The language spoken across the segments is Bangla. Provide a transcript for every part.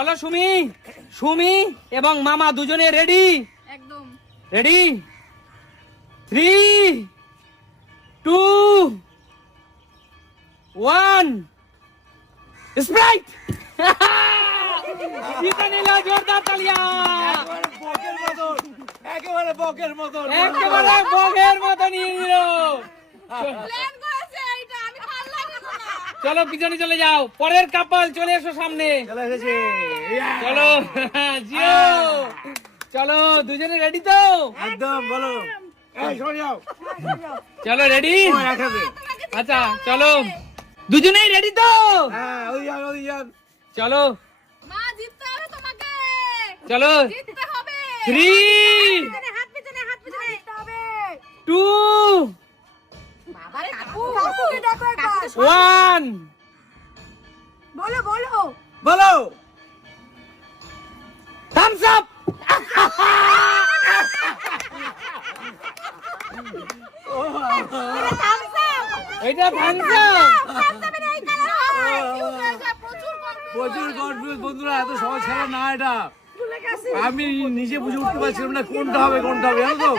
চলো সুমি, সুমি এবং মামা দুজনে রেডি? একদম রেডি? 3, 2, 1 স্প্রাইট। জিতে নিল, জোরদার তালিয়া। একেবারে বকের মতন একেবারে বগের মতো নিয়ে নিল। প্ল্যান করেছে এইটা, আমি পারলাম না। চলো পিছনে চলে যাও, পরের কাপল চলে এসো সামনে। চলে এসেছে। চলো জিও, চলো দুজনে রেডি তো? একদম বলো। এই সরে যাও। চলো রেডি? ও, একসাথে। আচ্ছা চলো, দুজনেই রেডি তো? হ্যাঁ, ওই যান। চলো মা জিততে হবে তোমাকে, চলো, জিততে হবে। 3, হাত পিছনে জিততে হবে। 2, বাবা কাকুকে দেখো একবার। 1 বলো বলো। Thums Up. এটা থামস আপ। প্রচুর কনফিউজ বন্ধুরা, এত সহজ খেলা না এটা। আমি নিজে বুঝে উঠতে পারছিলাম না কোনটা হবে জানো তো।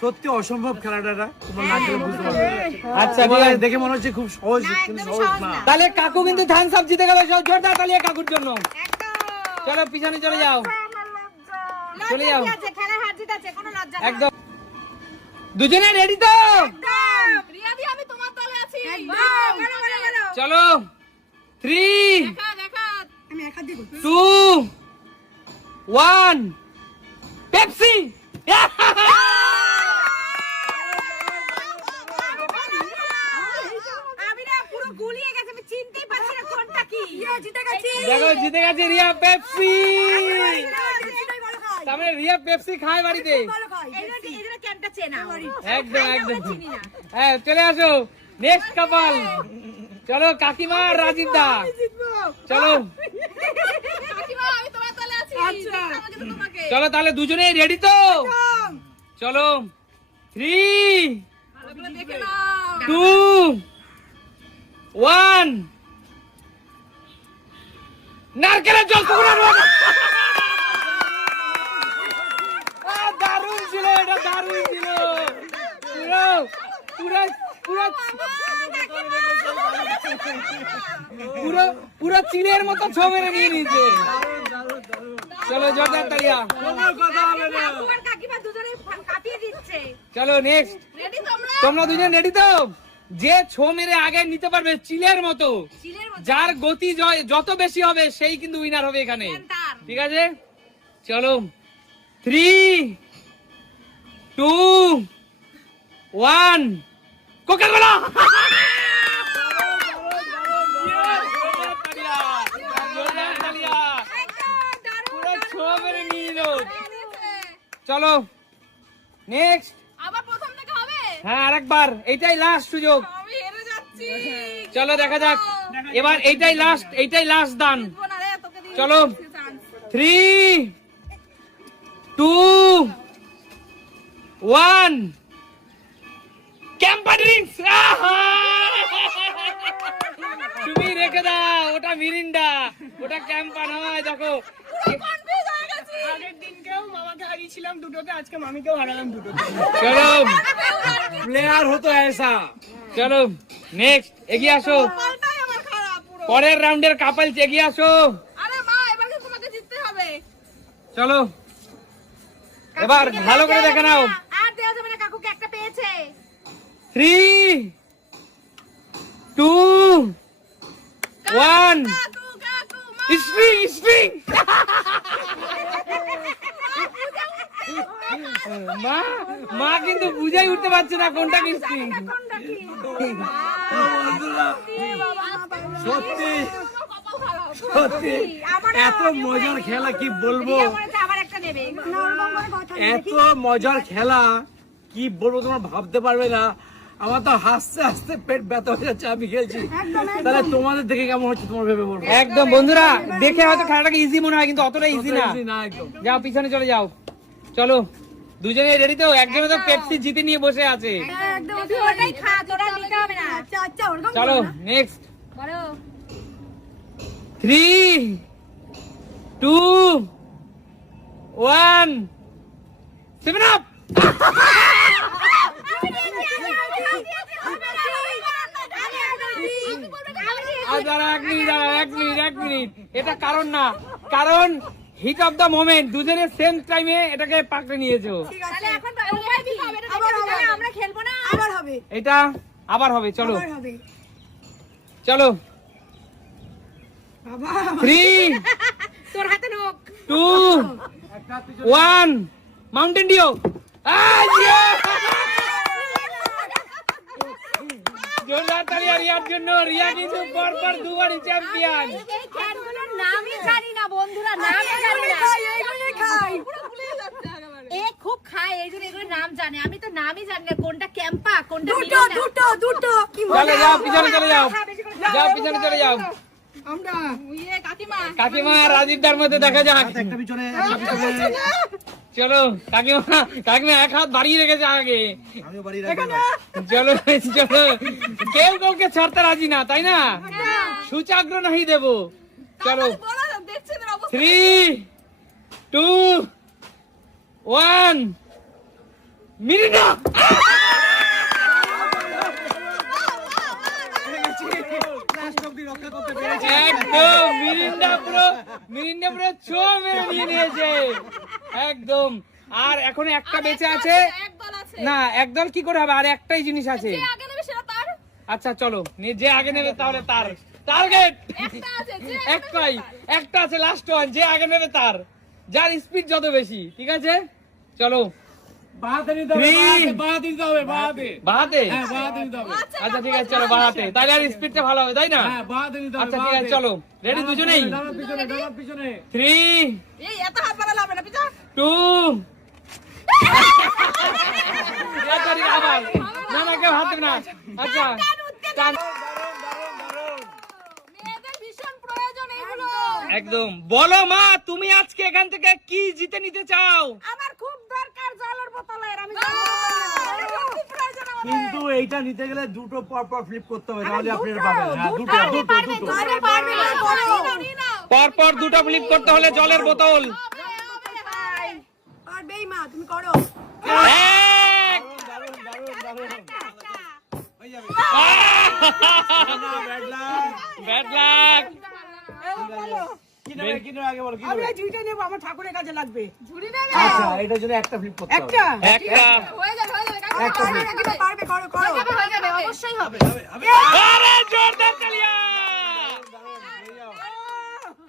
সত্যি অসম্ভব খেলাটা এটা, তোমার না খেলে বুঝতে পারবে না। আচ্ছা তোমার ঠিক আছে। দেখে মনে হচ্ছে খুব সহজ, কিন্তু সহজ না। তাহলে কাকু কিন্তু থামস আপ জিতে গেল। সব জোরদার তালিয়া কাকুর জন্য। চলো পিছনে চলে যাও, চলে যাও। খেলা হার জিত আছে, কোনো লজ্জা নেই। একদম দুজনে রেডি তো? রিয়াদি আমি তোমার দলে আছি। চলো 3, দেখা আমি এক হাত দিব। 2, 1 পেপসি। আমি না পুরো গুলিয়ে গেছে, আমি চিনতেই পারছি না কোনটা কি। জিতে গেছি। দেখো জিতে গেছে রিয়া পেপসি। তার মানে রিয়া পেপসি খায় বাড়িতে। এইজন্য ক্যানটা চেনা। একদম একদম। চিনি না। হ্যাঁ চলে আসো, নেক্সট কাপল। চলো কাকিমা আর রাজীব দা, চলো। কাকিমা আমি তোমার দলে আছি। জিততে হবে কিন্তু তোমাকে। চলো তাহলে দুজনেই রেডি তো? চলো 3, ভালো করে দেখে নাও। 2, 1 নারকেলের জল কুকুরের মতো। দারুণ ছিল এটা, দারুণ ছিল। পুরো পুরো পুরো পুরো পুরো চিড়ের মতো ছো মেরে নিয়ে নিয়েছে। চলো জোরদার তালিয়া। কোনো কথা হবে না। তোমার কাকিমা দুজনেই কাটিয়ে দিচ্ছে। চলো নেক্সট। রেডি তোমরা? তোমরা দুজন রেডি তো? যে ছো মেরে আগে নিতে পারবে চিলের মতো, চিলের মতো। যার গতি যত বেশি হবে সেই কিন্তু উইনার হবে এখানে। Enter. ঠিক আছে চলো 3, 2, 1 কোকা কোলা। পুরো ছো মেরে নিয়ে নিল। চলো নেক্সট। আবার প্রথম থেকে হবে? হ্যাঁ আরেকবার, এইটাই লাস্ট সুযোগ। আমি হেরে যাচ্ছি। চলো দেখা যাক, এবার এইটাই লাস্ট দান। জিতবো না রে, তোকে দিয়ে চলো দিচ্ছি chance। 3, 2, 1 ক্যাম্পা ড্রিঙ্কস। তুমি রেখে দাও, ওটা মিরিন্ডা, ওটা ক্যাম্পা নয়। দেখো Confuse হয়ে গেছি। আগের দিনকেও মামাকে হারিয়েছিলাম দুটোতে, আজকে মামিকেও হারালাম দুটোতে। চলো প্লেয়ার হতো ऐसा। চলো নেক্সট, এগিয়ে আসো। কপালটাই আমার খারাপ পুরো। পরের রাউন্ডের কাপল এগিয়ে আসো। আরে মা, এবার কিন্তু তোমাকে জিততে হবে। চলো এবার ভালো করে দেখে নাও। আর দেওয়া যাবে না, কাকুকে একটা পেয়েছে। 3, 2, 1 কাকু কাকু মা। স্প্রিং। মা মা কিন্তু বুঝাই উঠতে পারছে না কোনটা কি স্প্রিং। কোনটা কি? সত্যি কপাল খারাপ। সত্যি এত মজার খেলা কি বলবো, রিয়া বলেছে আবার একটা নেবে। এত মজার খেলা কি বলবো তোমরা ভাবতে পারবে না। আমার তো হাসতে হাসতে পেট ব্যথা হয়ে যাচ্ছে, আমি খেলছি। তাহলে তোমাদের দেখে কেমন হচ্ছে তোমার ভেবে বলবো। একদম বন্ধুরা, দেখে হয়তো খেলাটাকে ইজি মনে হয় কিন্তু অতটা ইজি না। না একদম। যাও পিছনে চলে যাও। চলো দুজনে রেডি তো? একজনে তো পেপসি জিতে নিয়ে বসে আছে। একদম ওটাই খা, তোরা দিতে হবে না। চলো নেক্সট। বলো 3, 2 1 7 আপ। এক মিনিট, এটা কারণ না, কারণ হিট অফ দ্য মোমেন্ট, দুজনের সেম টাইমে এটাকে পাকড়ে নিয়েছো। আমরা খেলবো না, আবার হবে, এটা আবার হবে, চলো আবার হবে। চলো। বাবা 3 তোর হাতে নোক। 2 1 মাউন্টেন ডিও। জোরদার তালি রিয়ার জন্য। রিয়া কিন্তু পরপর দুবারই চ্যাম্পিয়ন। এই ক্যাটগুলোর নামই জানি না বন্ধুরা, নামই জানি না। এ খুব খায়, এই জন্য এগুলোর নাম জানে, আমি তো নামই জানি না কোনটা ক্যাম্পা কোনটা মিরিন্ডা। দুটো কি চলে যাও, পিছনে চলে যাও, যাও পিছনে চলে যাও। আমরা ইয়ে কাকিমা, কাকিমা রাজীবদার মধ্যে দেখা যাক। একটা পিছনে, একটা পিছনে। চলো কাকিমা, কাকিমা এক হাত বাড়িয়ে রেখেছে আগে। আমিও বাড়ি রাখবো। চলো চলো, কেউ কাউকে ছাড়তে রাজি না, তাই না? সুচাগ্র নাহি দেবো। চলো দেখছেন এর অবস্থা। 3 2 1 মিরিন্ডা। লাস্ট অবধি রক্ষা করতে পেরেছি। একদম মিরিন্ডা পুরো ছো মেরে নিয়ে নিয়েছে একদম। আর এখন একটা বেঁচে আছে এক দল আছে, না, একদল কি করে হবে, আর একটাই জিনিস আছে। যে আগে নেবে সেটা তার। আচ্ছা চলো, যে আগে নেবে তাহলে তার টার্গেট একটা আছে, যে একটাই, একটা আছে লাস্ট ওয়ান, যে আগে নেবে তার, যার স্পিড যত বেশি। ঠিক আছে চলো। বাহাতে নিতে হবে, বাহাতে নিতে হবে, বাহাতে। বাহাতে? হ্যাঁ, বাহাতে নিতে হবে। আচ্ছা ঠিক আছে চলো বাহাতে, তাহলে আর স্পিডটা ভালো হবে, তাই না? হ্যাঁ, বাহাতে নিতে হবে। আচ্ছা ঠিক আছে চলো, রেডি দুজনেই? ডানার পিছনে, ডানার পিছনে। 3 এই এত হাত বাড়ালে হবে না, পিছা। 2 আচ্ছা ঠিক আছে, আবার না না, কেউ হাত দেবে না। আচ্ছা টান। মেয়েদের ভীষণ প্রয়োজন এগুলো। একদম। বলো মা, তুমি আজকে এখান থেকে কি জিতে নিতে চাও? আমার খুব দরকার জলের বোতলের, আমি জলের বোতল খুব প্রয়োজন আমার। কিন্তু এইটা নিতে গেলে দুটো পর পর ফ্লিপ করতে হবে, তাহলে আপনারা পাবেন। হ্যাঁ, দুটো, দুটো, দুটো। আরে পারবে না, নিয়ে নাও। পরপর দুটো ফ্লিপ করতে হলে জলের বোতল। ভাই আর বেইমা তুমি করো। এক। দারুণ, দারুণ, দারুণ। হয়ে যাবে। Bad luck. Bad luck. কি নেবে, কি নেবে আগে বলো, কি নেবে? আমরা ঝুইটা নেব, আমার ঠাকুরের কাছে লাগবে। ঝুড়ি নেবে। আচ্ছা, এটার জন্য একটা ফ্লিপ করতে হবে। একটা একটা। হয়ে যাবে, হয়ে যাবে। একটা flip। কাকিমা পারবে, করো করো। হয়ে যাবে, অবশ্যই হবে। আরে জোরদার তালিয়া।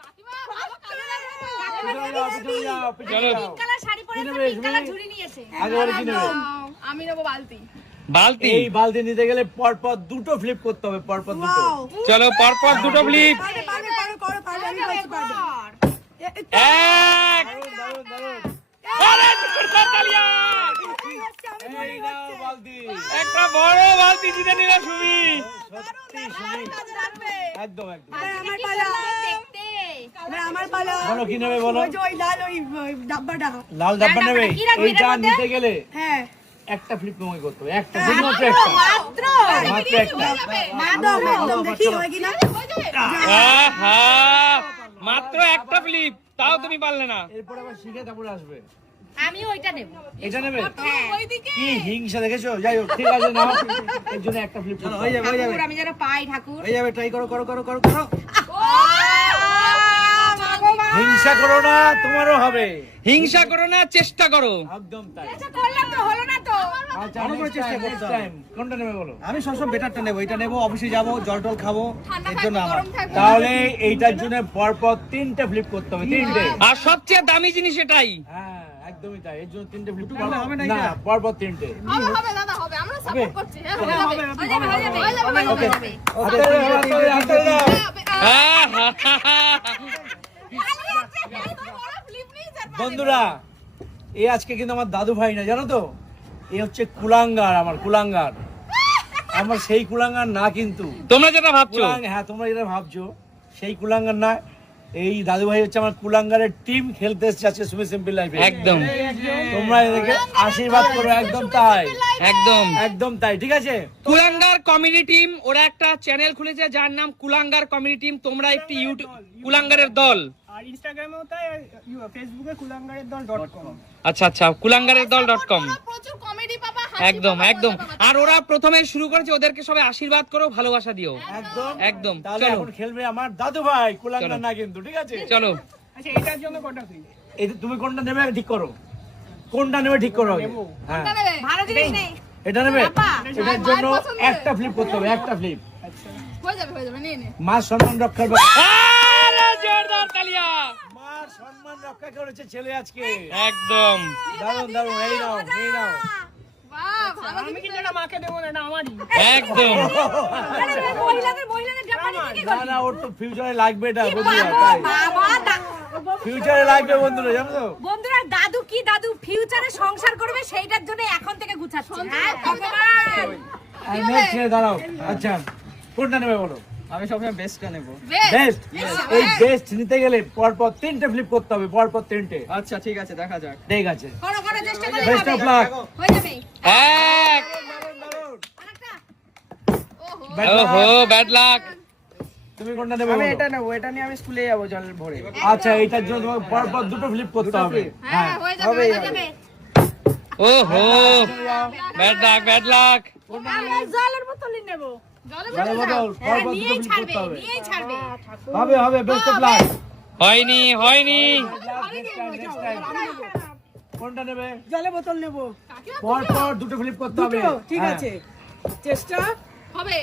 কাকিমা, ভালো কালার আছে। পিছনে যাও, পিছনে যাও, পিছনে চলো। যাও। কালার শাড়ি পরে কি আছে, নেবে, পিঙ্ক কালার তুমি? ঝুড়ি নিয়েছে। আগে বলো কি নেবে? আমি নেবো বালতি। বালতি। এই বালতি নিতে গেলে পরপর দুটো ফ্লিপ করতে হবে, পরপর দুটো। ওয়াও চলো পরপর দুটো ফ্লিপ। পারবে পারবে করো করো পারবে, আমি বলছি পারবে। এক। দারুণ, দারুণ, দারুণ। আরে জোরদার তালিয়া। এই নাও বালতি। একটা বড় বালতি জিতে নিলে সুমি। সত্যি সুমি। একদম, একদম। আমার পালা, দেখতে। এবার আমার পালা। বলো কি নেবে বলো। ওই যে ওই লাল ওই ডাব্বাটা। লাল ডাব্বা লাল নেবে? ডাব্বাটা কি রাখবে এইটা এটার মধ্যে? নিতে গেলে হ্যাঁ একটা ফ্লিপ তোমাকে করতে হবে, একটা, শুধুমাত্র একটা। মাত্র। মাত্র একটা। একদম একদম দেখি হয় কিনা। হয়ে যাবে। আহা, মাত্র একটা ফ্লিপ, তাও তুমি পারলে না। এরপর আবার শিখে তারপরে আসবে। আমি ওইটা নেব। এটা নেবে? ওইদিকে। কি হিংসা দেখেছো? যাই হোক, ঠিক আছে নাও। এর জন্য একটা ফ্লিপ করতে হবে। ঠাকুর, আমি যেন পাই ঠাকুর। হয়ে যাবে, ট্রাই করো, করো, করো, করো, করো। ভগবান। হিংসা করো না, তোমারও হবে। হিংসা করো না, চেষ্টা করো। একদম তাই। করলাম তো, হলো না তো। আচ্ছা, next time, next time। কোনটা নেবে বলো? আমি সবসময় বেটারটা নেবো, এটা নেবো, অফিসে যাবো, জল টল খাবো, ঠান্ডা এর থাকবে, জন্য আমার গরম থাকবে। তাহলে এইটার জন্য পরপর তিনটে ফ্লিপ করতে হবে, তিনটে। আর সবচেয়ে দামি জিনিস এটাই। হ্যাঁ, একদমই তাই। এর জন্য তিনটে ফ্লিপ করলে হবে না না, এটা? পরপর তিনটে। হবে, হবে দাদা, হবে। আমরা হবে? সাপোর্ট করছি। হ্যাঁ, হয়ে যাবে, হয়ে যাবে, হয়ে যাবে, হয়ে যাবে, হয়ে ওকে। যাবে। হাতে দাও, হাতে দাও, হাতে দাও। বন্ধুরা, এ আজকে কিন্তু আমার দাদু ভাই না, জানো তো? এ হচ্ছে কুলাঙ্গার, আমার কুলাঙ্গার। আমার সেই কুলাঙ্গার না কিন্তু। তোমরা যেটা ভাবছো। হ্যাঁ, তোমরা যেটা ভাবছো সেই কুলাঙ্গার না। এই দাদু ভাই হচ্ছে আমার কুলাঙ্গারের টিম, খেলতে এসেছে আজকে সুমি সিম্পল লাইফে। একদম তোমরা এদেরকে আশীর্বাদ করো, একদম তাই, একদম। একদম তাই, ঠিক আছে? কুলাঙ্গার কমেডি টিম, ওরা একটা চ্যানেল খুলেছে যার নাম কুলাঙ্গার কমেডি টিম। তোমরা একটি ইউটিউব কুলাঙ্গারের দল। আর আর ইনস্টাগ্রামেও তাই, ফেসবুকে kulangaredol.com। আচ্ছা আচ্ছা, kulangaredol.com। প্রচুর কমেডি পাবা, হাসি একদম পাবা, একদম। মজা পাবা। আর ওরা প্রথমে শুরু করেছে, ওদেরকে সবাই আশীর্বাদ করো, ভালোবাসা দিও। একদম একদম। তাহলে চলো এখন খেলবে আমার দাদু ভাই কুলাঙ্গার চলো। না কিন্তু, ঠিক আছে? চলো। আচ্ছা, এটার জন্য কটা ফ্রি? এই যে তুমি কোনটা নেবে ঠিক করো, কোনটা নেবে ঠিক করো আগে। হ্যাঁ কোনটা নেবে? ভালো জিনিস নেই। এটা নেবে, বাবা, এটার মায়ের জন্য পছন্দের। একটা ফ্লিপ করতে হবে, একটা ফ্লিপ। হয়ে যাবে, নিয়ে নে। মা সম্মান রক্ষার আরে জোরদার তালিয়া। মার সম্মান রক্ষা করেছে ছেলে আজকে। একদম। দারুন দারুন, এই নাও এই নাও। বাহ, ভালো আমি কিন্তু এটা মাকে দেবো না, এটা আমারই। একদম। মহিলাদের জাপানি থেকে না না, ওর তো ফিউচারে লাগবে এটা, বুঝলি? তাই বাবা, ফিউচারে লাগবে বন্ধুরা, জানো তো? বন্ধুরা দাদু কি দাদু ফিউচারে সংসার করবে সেইটার জন্য এখন থেকে গুছাচ্ছে। হ্যাঁ ভগবান। আর নেক্সট দাঁড়াও। আচ্ছা কোনটা নেবে বলো? আমি সবসময় বেস্টটা নেব। বেস্ট। এই বেস্ট নিতে গেলে পরপর 3টে ফ্লিপ করতে হবে, পরপর 3টে। আচ্ছা ঠিক আছে, দেখা যাক। ঠিক আছে, করো চেষ্টা করে বেস্ট অফ লাক। হয়ে যাবে। এক। আরেকটা। ওহো, ব্যাড লাক। তুমি কোনটা নেবে আমি বলো? এটা নেব, এটা নিয়ে আমি স্কুলে যাব জল ভরে। আচ্ছা এটার জন্য তোমাকে পরপর 2টো ফ্লিপ করতে হবে। হ্যাঁ হয়ে যাবে, হয়ে যাবে। ওহো, ব্যাড লাক, ব্যাড লাক। আমরা জলের বোতলই নেব। জলের জলের বোতল বোতল, হ্যাঁ, পরপর নিয়েই 2টো ফ্লিপ ছাড়বে, করতে হবে। নিয়েই ছাড়বে। হবে হবে, বেস্ট অফ লাক। হয়নি হয়নি। কোনটা নেবে? জলের বোতল নেবো। পরপর 2টো ফ্লিপ করতে হবে। ঠিক হ্যাঁ। আছে, চেষ্টা। হবে।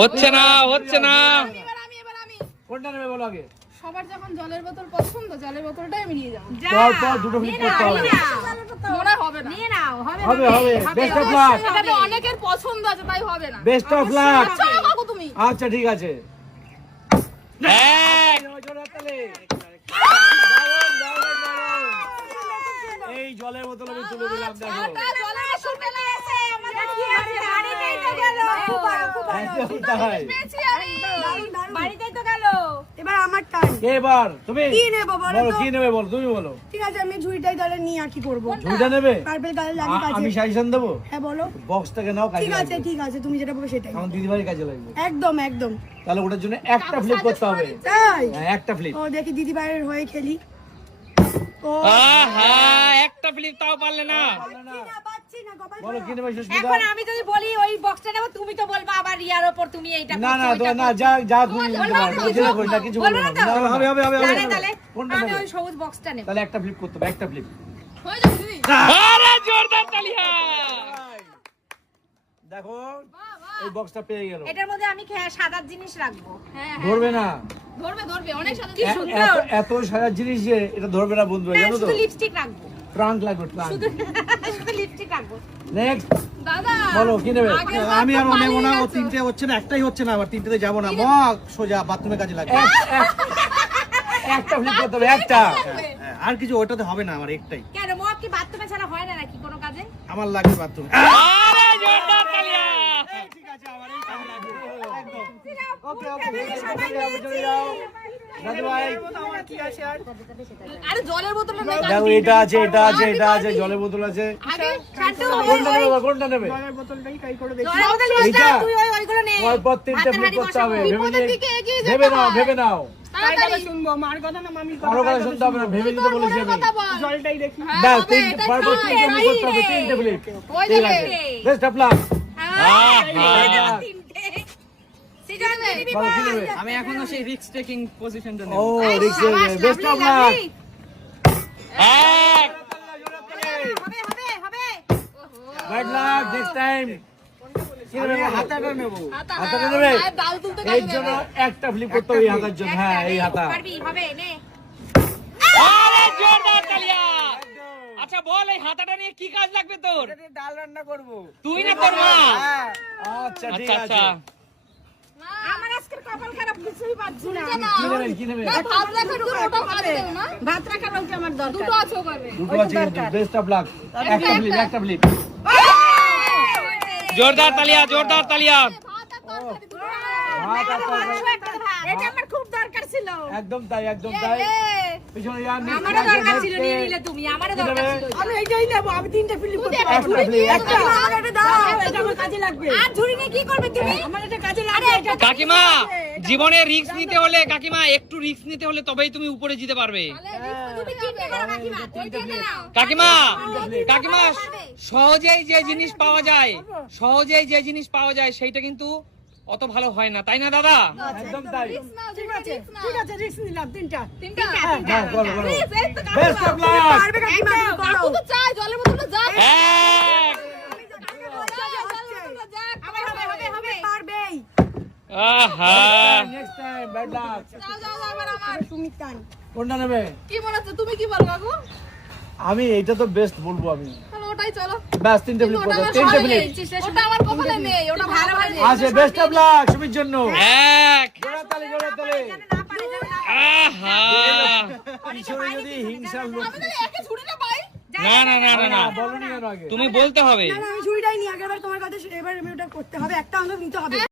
হচ্ছে না, হচ্ছে না। এবার আমি কোনটা নেবে বলো আগে? সবার যখন জলের বোতল পছন্দ, জলের বোতলটাই আমি নিয়ে যাবো। পরপর 2টো ফ্লিপ করতে হবে। মনে হবে না। নিয়ে নাও, হবে হবে হবে, বেস্ট অফ লাক। এটাতে অনেকের পছন্দ আছে, তাই হবে না। Best of luck. যাও কাকু তুমি। আচ্ছা ঠিক আছে। এক। এই জলের বোতল আমি তুলে দিলাম, দেখো। জলের বোতল পেলে এসে আমাদের কি আছে? বাড়িতেই তো গেল। একদম তাই। পেয়েছি আমি। বাড়িতেই তো গেল। এবার আমার টার্ন। কে এবার তুমি? কি নেবো বলো বলো তো? কি নেবে বলো, তুমি বলো। ঠিক আছে, আমি ঝুড়িটাই তাহলে নিয়ে আর কি করবো? ঝুড়িটা নেবে? পার্পল কালার লাগে কাছে। আমি সাজেশন দেবো, হ্যাঁ বলো। বক্সটাকে নাও, কাজে ঠিক আছে লাগবে। ঠিক আছে, তুমি যেটা বলবে সেটাই। এখন দিদিভাইয়ের কাজে লাগবে। একদম একদম। তাহলে ওটার জন্য একটা ফ্লিপ করতে হবে। তাই? হ্যাঁ, একটা ফ্লিপ। ও দেখি দিদি ভাইয়ের হয়ে খেলি। ও আহা, একটা ফ্লিপ তাও পারলে না। পাচ্ছি না, কপাল বলো কি নেবে সুস্মিতা? এখন আমি যদি বলি ওই বক্সটা নেব, তুমি তো বলবা আবার রিয়ার উপর তুমি এইটা না না করছো, তো ওইটা না, করছো। যা যা খুশি নিতে বলবো না পারো, তো? যেটা করি না, কিছু বলবো বলবো না না। তো? না, হবে হবে হবে হবে। তাহলে কোনটা আমি নেবে? ওই সবুজ বক্সটা নেব। তাহলে একটা ফ্লিপ করতে হবে, একটা ফ্লিপ। হয়ে যাবে দিদি। আরে জোরদার তালিয়া। দেখো এই বক্সটা পেয়ে গেল। এটার মধ্যে আমি সাদা জিনিস রাখবো। হ্যাঁ ধরবে না, ধরবে ধরবে, অনেক সাথে এত সারা জিনিস যে এটা ধরবে না বন্ধু, হ্যাঁ, জানো তো? শুধু লিপস্টিক রাখবো। ট্রাঙ্ক লাগবে, ট্রাঙ্ক। শুধু লিপস্টিক রাখবো। নেক্সট দাদা বলো কি নেবে? আমি আর নেবো না, ও 3টে হচ্ছে না, একটাই হচ্ছে না, আবার 3টেতে যাবো না, মক সোজা বাথরুমে কাজে লাগবে। একটা ফ্লিপ করতে হবে, একটা। হ্যাঁ, আর কিছু ওটাতে হবে না, আমার একটাই কেন মক কি বাথরুমে ছাড়া হয় না নাকি কোনো কাজে? আমার লাগবে বাথরুম। আরে জোরদার তালিয়া। ঠিক আছে, আমার এই কাজে লাগবে একদম। ওকে ওকে, চলে যাও দাদু ভাই। আমার কি আছে আর? আরে জলের বোতল নেই। দেখো এটা আছে, এটা আছে, এটা আছে, জলের বোতল আছে। আগে শান্ত কোনটা নেবে, কোনটা নেবে? জলের বোতলটাই ট্রাই করে দেখি। জলের বোতল এইটা? লিস্টটা তুই ওইগুলো নে। পরপর 3টে ভাতের ফ্লিপ হাঁড়ি করতে হবে, বসাবো। ভেবে বিপদের নিয়ে- দিকে এগিয়ে যেতে ভেবে নাও, হয়। ভেবে নাও। তাই কথা তাড়াতাড়ি। শুনবো, মার কথা না মামির কথা? কারো কথা শুনতে হবে না, ভেবে নিতে বলেছি আমি। কথা বল। জলটাই দেখি। হ্যাঁ, দাও, হবে, 3টে এটা পরপর ঠিক। 3টে ফ্লিপ করতে হবে, 3টে ফ্লিপ। হয়ে ঠিক যাবে। আছে, বেস্ট অফ লাক। আহা। সিজন দিবি বলো কি নেবে? আমি এখনো সেই রিস্ক টেকিং পজিশনটা ও নেব। রিক্স, বেস্ট অফ লাক। এক। হবে হবে হবে। Good luck, next time. কি নেবে? আমি হাতাটা নেব। হাতাটা নেবে? আর ডাল তুলতে এর কাজে জন্য দেবে। একটা ফ্লিপ করতে হবে, এই হাতার জন্য। হ্যাঁ, এই হাতা। পারবি হবে নে। আরে জোরদার তালিয়া। আচ্ছা বল, এই হাতাটা নিয়ে কি কাজ লাগবে তোর? ডাল রান্না করব। তুই না তোর মা? আচ্ছা ঠিক আচ্ছা আছে। আচ্ছা। আমার আজকের কপাল খারাপ, কিছুই পাচ্ছি না। কি নেবেন, কি নেবেন? না, ভাত রাখার জন্য ওটাও কাজে দেবে না? ভাত রাখার ওইটা আমার দরকার। দুটো আছে ওখানে। দুটো আছে কিন্তু, বেস্ট অফ লাক। একটা ফ্লিপ, একটা ফ্লিপ। জোরদার তালিয়া, জোরদার তালিয়া। ভাত আর তরকারি দুটো। হাত আর তরকারি। এটা আমার খুব দরকার ছিল। একদম তাই, একদম তাই। এ, পিছনে যান আমারও দরকার ছিল নিয়ে নিলে তুমি, আমারও দরকার ছিল। আমি এইটাই নেবো, আমি 3টে ফিলিপ করতে একটা play, একটা। আমার এটা দাও, এটা আমার কাজে লাগবে। আর ঝুড়ি নিয়ে কি করবে তুমি? আমার এটা কাজে লাগবে, এটা কাকিমা জীবনে রিস্ক নিতে হলে কাকিমা একটু রিস্ক নিতে হলে তবেই তুমি উপরে যেতে পারবে। তুমি চিন্তা করো কাকিমা, ওইটা নাও। কাকিমা কাকিমা সহজেই যে জিনিস পাওয়া যায়, সহজেই যে জিনিস পাওয়া যায় সেইটা কিন্তু অত ভালো হয় না, তাই না দাদা? একদম তাই। ঠিক আছে, ঠিক আছে, রিস্ক নিলাম 3টা। হ্যাঁ, বলো, বলো। Best of luck! পারবে কাকিমা, তুমি করো। কাকু তো চাই, জলের বোতলটা যাক। এক আবার হবে। পারবেই। আহা Next time, bad luck. যাও, আবার আমার। তুমি টান। কোনটা নেবে? কি মনে হচ্ছে তুমি কি বলো কাকু? আমি এইটা তো বেস্ট বলবো আমি। তাহলে ওটাই চলো। ব্যাস 3টে ফ্লিপ ওটা করো, আমার 3টে সবাই ফ্লিপ। নেই। ওটা আমার কপালে নেই, ওটা ভালো ভালো। আছে বেস্ট অফ লাক সুমির জন্য। এক জোড়া তালি, জোড়া তালি। আহা পিছনে যদি হিংসার লোক আমি তাহলে একে ঝুড়িটা পাই। না না না না না বলনি কেন আগে? তুমি বলতে হবে। আমি ঝুড়িটাই নি, আগেরবার তোমার কাছে, এবার আমি ওটা করতে হবে, একটা অন্তত নিতে হবে।